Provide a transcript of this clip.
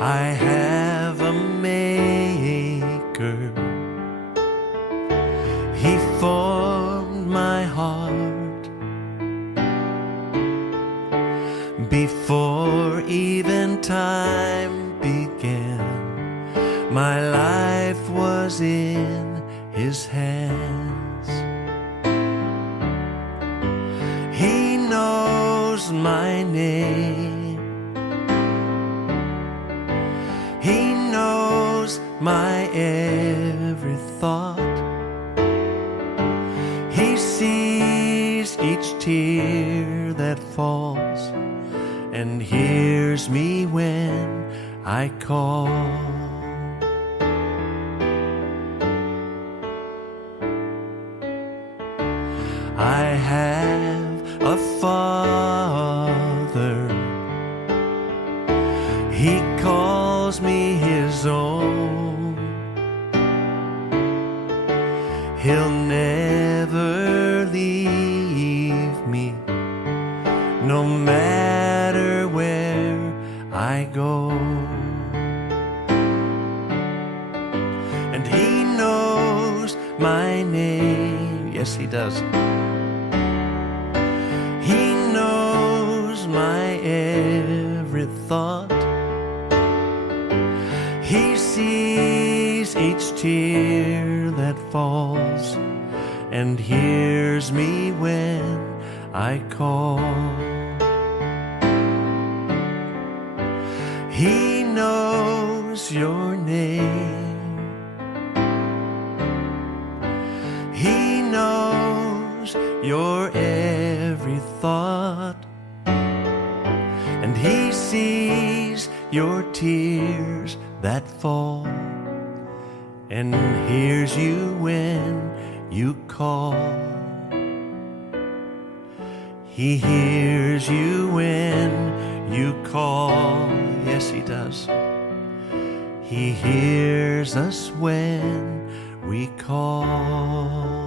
I have a maker. He formed my heart before even time began. My life was in His hands. He knows my name. He knows my every thought. He sees each tear that falls and hears me when I call. I have a Father. He calls me His own. He'll never leave me, no matter where I go. And He knows my name. Yes, He does. He knows my every thought. He sees each tear that falls and hears me when I call. He knows your name. He knows your every thought, and He sees your tears that fall and hears you when you call. He hears you when you call. Yes, He does. He hears us when we call.